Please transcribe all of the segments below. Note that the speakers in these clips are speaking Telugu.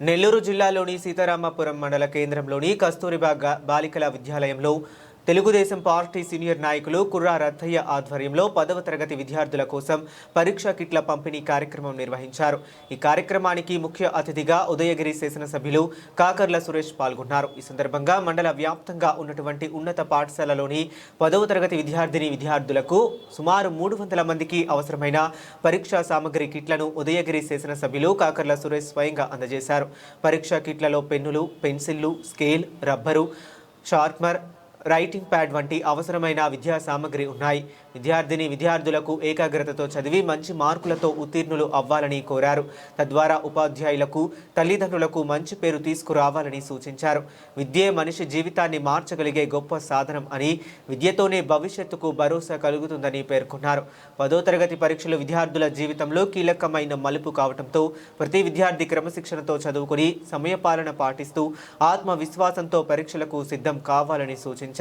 నెల్లూరు జిల్లాలోని సీతారామపురం మండల కేంద్రంలోని కస్తూరిబా బాలికల విద్యాలయంలో తెలుగుదేశం పార్టీ సీనియర్ నాయకులు కుర్రా రత్తయ్య ఆధ్వర్యంలో 10వ తరగతి విద్యార్థుల కోసం పరీక్షా కిట్ల పంపిణీ కార్యక్రమం నిర్వహించారు. ఈ కార్యక్రమానికి ముఖ్య అతిథిగా ఉదయగిరి శాసనసభ్యులు కాకర్ల సురేష్ పాల్గొన్నారు. ఈ సందర్భంగా మండల వ్యాప్తంగా ఉన్నటువంటి ఉన్నత పాఠశాలలోని 10వ తరగతి విద్యార్థులకు సుమారు 300 మందికి అవసరమైన పరీక్షా సామగ్రి కిట్లను ఉదయగిరి శాసనసభ్యులు కాకర్ల సురేష్ స్వయంగా అందజేశారు. పరీక్షా కిట్లలో పెన్నులు, పెన్సిళ్లు, scale, rubber, sharpener, writing pad వంటి అవసరమైన విద్యా సామగ్రి ఉన్నాయి. విద్యార్థులకు ఏకాగ్రతతో చదివి మంచి మార్కులతో ఉత్తీర్ణులు అవ్వాలని కోరారు. తద్వారా ఉపాధ్యాయులకు, తల్లిదండ్రులకు మంచి పేరు తీసుకురావాలని సూచించారు. విద్యే మనిషి జీవితాన్ని మార్చగలిగే గొప్ప సాధనం అని, విద్యతోనే భవిష్యత్తుకు భరోసా కలుగుతుందని పేర్కొన్నారు. 10వ తరగతి పరీక్షలు విద్యార్థుల జీవితంలో కీలకమైన మలుపు కావడంతో ప్రతి విద్యార్థి క్రమశిక్షణతో చదువుకుని సమయపాలన పాటిస్తూ ఆత్మవిశ్వాసంతో పరీక్షలకు సిద్ధం కావాలని సూచించారు.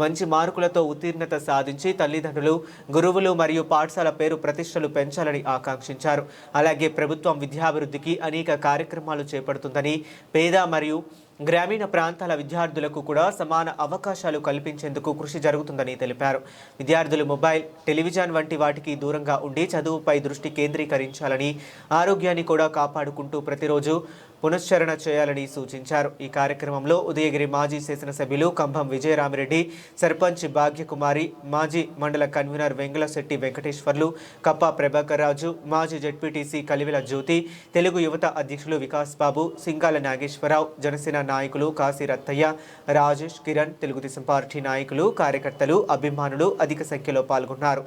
మంచి మార్కులతో ఉత్తీర్ణత సాధించి తల్లిదండ్రులు, గురువులు మరియు పాఠశాల పేరు ప్రతిష్టలు పెంచాలని ఆకాంక్షించారు. అలాగే ప్రభుత్వం విద్యాభివృద్ధికి అనేక కార్యక్రమాలు చేపడుతుందని, పేద మరియు గ్రామీణ ప్రాంతాల విద్యార్థులకు కూడా సమాన అవకాశాలు కల్పించేందుకు కృషి జరుగుతుందని తెలిపారు. విద్యార్థులు మొబైల్, టెలివిజన్ వంటి వాటికి దూరంగా ఉండి చదువుపై దృష్టి కేంద్రీకరించాలని, ఆరోగ్యాన్ని కూడా కాపాడుకుంటూ ప్రతిరోజు పునశ్చరణ చేయాలని సూచించారు. ఈ కార్యక్రమంలో ఉదయగిరి మాజీ శాసనసభ్యులు కంభం విజయరామిరెడ్డి, సర్పంచ్ భాగ్యకుమారి, మాజీ మండల కన్వీనర్ వెంగళశెట్టి వెంకటేశ్వర్లు, కప్ప ప్రభాకర్ రాజు, మాజీ జెడ్పీటీసీ కలివిల జ్యోతి, తెలుగు యువత అధ్యక్షులు వికాస్ బాబు, సింగాల నాగేశ్వరరావు, జనసేన నాయకులు కాశీ రత్తయ్య, రాజేష్, కిరణ్, తెలుగుదేశం పార్టీ నాయకులు, కార్యకర్తలు, అభిమానులు అధిక సంఖ్యలో పాల్గొన్నారు.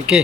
ఓకే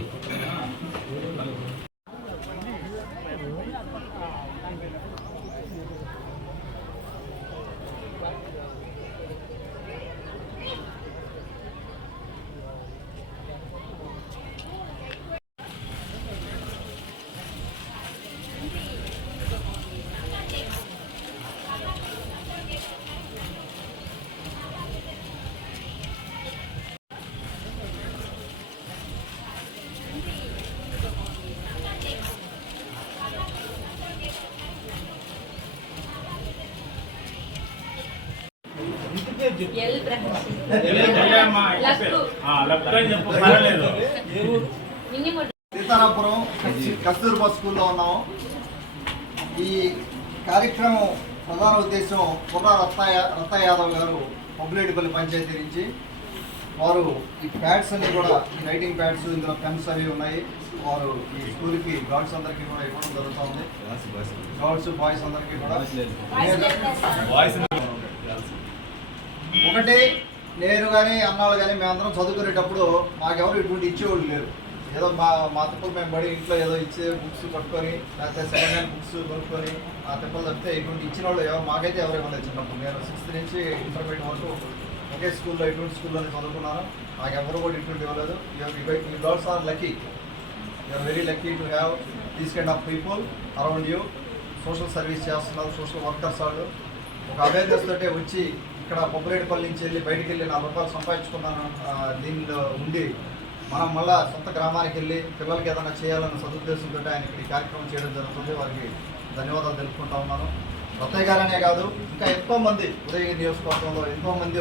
సీతారామపురం కస్తూర్బా స్కూల్లో ఉన్నాము. ఈ కార్యక్రమం ప్రధాన ఉద్దేశం కుర్రా రత్తయ్య యాదవ్ గారు పబ్లిడిపల్లి పంచాయతీ నుంచి వారు ఈ ప్యాడ్స్ అన్ని కూడా, ఈ రైటింగ్ ప్యాడ్స్, ఇందులో పెన్స్ అవి ఉన్నాయి. వారు ఈ స్కూల్కి గర్ల్స్ అందరికీ కూడా ఇవ్వడం జరుగుతుంది. గర్ల్స్, బాయ్స్ అందరికీ కూడా. ఒకటి, నేను కానీ అన్నాళ్ళు కానీ మేమందరం చదువుకునేటప్పుడు మాకెవరు ఇటువంటి ఇచ్చేవాళ్ళు లేరు. ఏదో మా తిప్పలు మేము బడి ఇంట్లో ఏదో ఇచ్చే బుక్స్ పట్టుకొని, లేకపోతే సెకండ్ హ్యాండ్ బుక్స్ కొనుక్కొని ఆ తిప్పలు తప్పితే ఇటువంటి ఇచ్చిన వాళ్ళు మాకైతే ఎవరు ఇవ్వలేదు. చిన్నప్పుడు నేను 6th నుంచి ఇంటర్మీడియట్ వరకు ఒకే స్కూల్లో, ఇటువంటి స్కూల్లోనే చదువుకున్నాను. నాకు ఎవరు కూడా ఇటువంటి ఇవ్వలేదు. You girls are lucky, you're very lucky to have these kind of people around you. Social service చేస్తున్నారు, సోషల్ వర్కర్స్ వాళ్ళు. ఒక అవేర్నెస్ తోటే వచ్చి ఇక్కడ పొబ్బరేడుపల్లి నుంచి వెళ్ళి బయటికి వెళ్ళి 4 రూపాయలు సంపాదించుకున్నాను. దీనిలో ఉండి మనం మళ్ళీ సొంత గ్రామానికి వెళ్ళి పిల్లలకి ఏదైనా చేయాలన్న సదుద్దేశంతో ఆయన ఇక్కడ ఈ కార్యక్రమం చేయడం జరుగుతుంది. వారికి ధన్యవాదాలు తెలుపుకుంటా ఉన్నాను. రత్తయ్య గారనే కాదు, ఇంకా ఎంతోమంది ఉదయగిరి నియోజకవర్గంలో,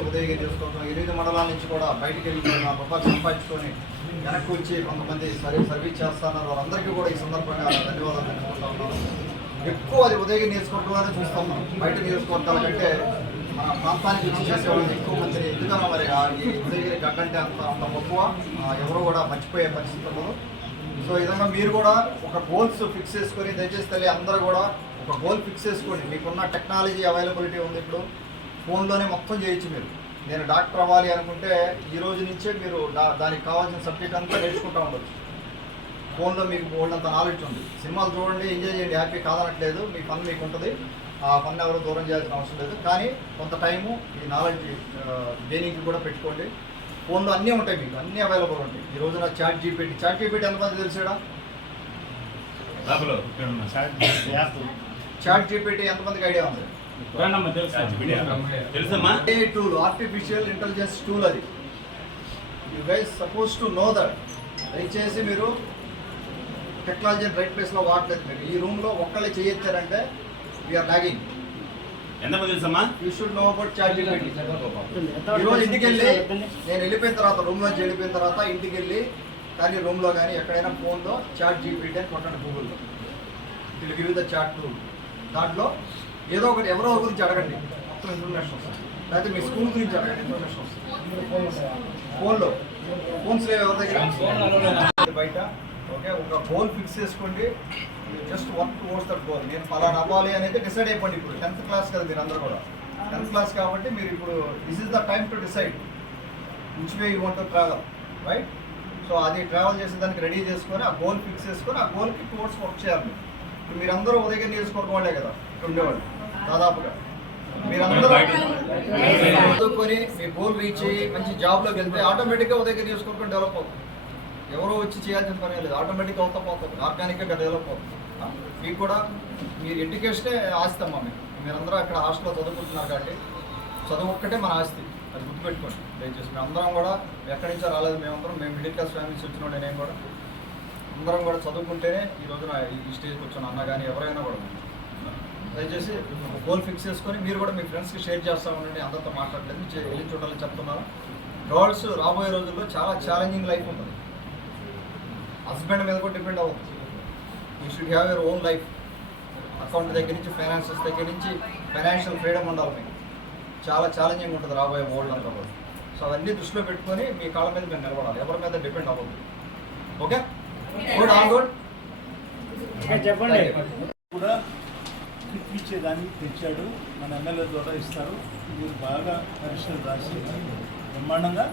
ఉదయగిరి నియోజకవర్గంలో 8 మండలాల నుంచి కూడా బయటికి వెళ్ళి 4 రూపాయలు సంపాదించుకొని వెనక్కి వచ్చి కొంతమంది సర్వీస్ చేస్తున్నారు. వాళ్ళందరికీ కూడా ఈ సందర్భంగా ధన్యవాదాలు తెలుపుకుంటా ఉన్నాను. ఎక్కువ అది ఉదయగిరి నియోజకవర్గంలోనే చూస్తాం మనం. బయట నియోజకవర్గాల కంటే మన ప్రాంతానికి వచ్చి చేసేవాళ్ళు ఎక్కువ మందిని. ఎందుకన్నా మరి ఈ ఉదయగిరి గడ్డంటే అంత గొప్ప ఎవరు కూడా మర్చిపోయే పరిస్థితి ఉండదు. సో ఈ విధంగా మీరు కూడా ఒక గోల్స్ ఫిక్స్ చేసుకొని దయచేసి తల్లి అందరూ కూడా ఒక ఒక గోల్ ఫిక్స్ చేసుకోండి. మీకున్న టెక్నాలజీ అవైలబిలిటీ ఉంది, ఇప్పుడు ఫోన్లోనే మొత్తం చేయొచ్చు. మీరు నేను డాక్టర్ అవ్వాలి అనుకుంటే ఈ రోజు నుంచే మీరు దానికి కావాల్సిన సబ్జెక్ట్ అంతా నేర్చుకుంటూ ఉండొచ్చు. ఫోన్లో మీకు బోల్డంత నాలెడ్జ్ ఉంది. సినిమాలు చూడండి, ఎంజాయ్ చేయండి, హ్యాపీ కాదనట్లేదు. మీ పని మీకు ఉంటుంది, ఆ పని ఎవరు దూరం చేయాల్సిన అవసరం లేదు. కానీ కొంత టైము ఈ నాలెడ్జ్ గెయినింగ్కి కూడా పెట్టుకోండి. ఫోన్లో అన్నీ ఉంటాయి, మీకు అన్నీ అవైలబుల్ ఉంటాయి. ఈ రోజున చాట్ జీపీటీ ఎంతమంది తెలిసాడా? చాట్ జీపీటీ ఎంతమందికి ఐడియా ఉంది? టూల్, ఆర్టిఫిషియల్ ఇంటెలిజెన్స్ టూల్ అది. You guys suppose to know that. దయచేసి మీరు టెక్నాలజీని రైట్ ప్లేస్లో వాడలేదు. మీరు ఈ రూమ్లో ఒక్కళ్ళే చేయొచ్చారంటే we are lagging. You should know about ChatGPT. ఈరోజు ఇంటికి వెళ్ళి నేను వెళ్ళిపోయిన తర్వాత, రూమ్లోంచి వెళ్ళిపోయిన తర్వాత ఇంటికి వెళ్ళి కానీ రూమ్లో కానీ ఎక్కడైనా ఫోన్లో చాట్ జీపీటీ అని కొట్టండి గూగుల్లో. It give the chat tool. దాంట్లో ఏదో ఒకటి ఎవరో గురించి అడగండి, మొత్తం ఇన్ఫర్మేషన్ వస్తుంది. లేకపోతే మీ స్కూల్ గురించి అడగండి, ఇన్ఫర్మేషన్ వస్తుంది. ఫోన్లో ఫోన్స్ లేవు ఎవరి దగ్గర బయట. ఓకే, ఒక గోల్ ఫిక్స్ చేసుకోండి. Just work towards that goal. నేను పలానా అవ్వాలి అనేది డిసైడ్ అయిపోండి. ఇప్పుడు 10th క్లాస్ కదా మీరు అందరూ కూడా, 10th క్లాస్ కాబట్టి మీరు ఇప్పుడు this is the time to decide which way you want to travel, right? So అది ట్రావెల్ చేసేదానికి రెడీ చేసుకొని ఆ గోల్ ఫిక్స్ చేసుకొని ఆ గోల్కి టువర్డ్స్ వర్క్ చేయాలి. ఇప్పుడు మీరందరూ ఉదయం నేర్చుకోవడం వాళ్ళే కదా ఉండేవాళ్ళు దాదాపుగా. మీరందరూ చదువుకొని మీ గోల్ రీచ్ అయ్యి మంచి జాబ్లోకి వెళ్తే ఆటోమేటిక్గా ఉదయం నేర్చుకోవడం డెవలప్ అవుతుంది. ఎవరో వచ్చి చేయాల్సిన పని లేదు, ఆటోమేటిక్గా అవుతా పోతుంది, ఆర్గానిక్గా డెవలప్ అవుతుంది. మీకు కూడా మీరు ఎడ్యుకేషనే ఆస్తి అమ్మా. మీరందరూ అక్కడ హాస్టల్లో చదువుకుంటున్నారు కాబట్టి చదువు ఒక్కటే మన ఆస్తి, అది గుర్తుపెట్టుకోండి దయచేసి. మేము అందరం కూడా ఎక్కడి నుంచో రాలేదు, మేము మిడిల్ క్లాస్ ఫ్యామిలీస్ వచ్చిన నేను కూడా అందరం కూడా చదువుకుంటేనే ఈ రోజున ఈ స్టేజ్కి వచ్చాను. అన్న కానీ ఎవరైనా కూడా దయచేసి గోల్ ఫిక్స్ చేసుకొని మీరు కూడా మీ ఫ్రెండ్స్కి షేర్ చేస్తూ ఉండండి. అందరితో మాట్లాడలేదు, వెళ్ళి చూడాలని చెప్తున్నాను. గర్ల్స్ రాబోయే రోజుల్లో చాలా ఛాలెంజింగ్ లైఫ్ ఉంటుంది. హస్బెండ్ మీద కూడా డిపెండ్ అవ్వదు. You should have your own life. Account దగ్గర నుంచి ఫైనాన్సెస్ దగ్గర నుంచి ఫైనాన్షియల్ ఫ్రీడమ్ ఉండాలి మీకు. చాలా ఛాలెంజింగ్ ఉంటుంది రాబోయే వరల్డ్ అంతా కూడా. సో అవన్నీ దృష్టిలో పెట్టుకొని మీ కాళ్ళ మీద మీరు నిలబడాలి, ఎవరి మీద డిపెండ్ అవ్వదు. Okay, good, all good. చెప్పండి. కూడా కిట్ ఇచ్చేదాన్ని తెచ్చాడు, మన ఎమ్మెల్యే ద్వారా ఇస్తారు. మీరు బాగా పరీక్షలు రాసి బ్రహ్మాండంగా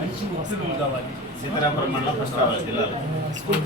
మంచి వసతులు కావాలి. సీతారామపురం మండలం ఫస్ట్ రావాలి జిల్లాలో. స్కూల్